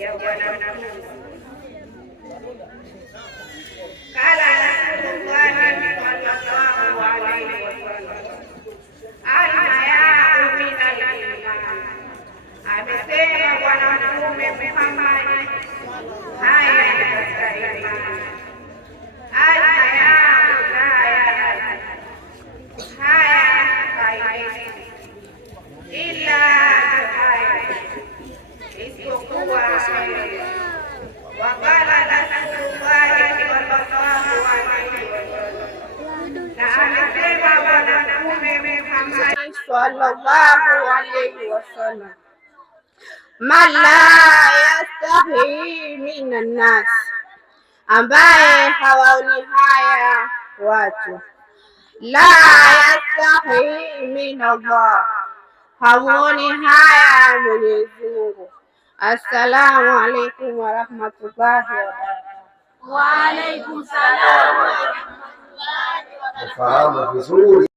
ya wanafunzi. Kala Rasulullahi sallallahu alaihi wasallam, alhayau minal iman, amesema Bwana Mtume Muhammad, haya ni katika imani. Alhayau la yahzan, haya haileti ila haya isipokuwa wakala Rasulullahi sallallahu alaihi wasallam, na amesema Bwana Mtume Muhammad sallallahu alaihi wasallam, man la yastahi minan nas, ambaye hawaoni haya watu, la yastahi min Allah, hamuoni haya Mwenyezi Mungu. Assalamu alaikum warahmatullahi wabarakatuh. Wa alaikum salam wa rahmatullahi wa barakatuh.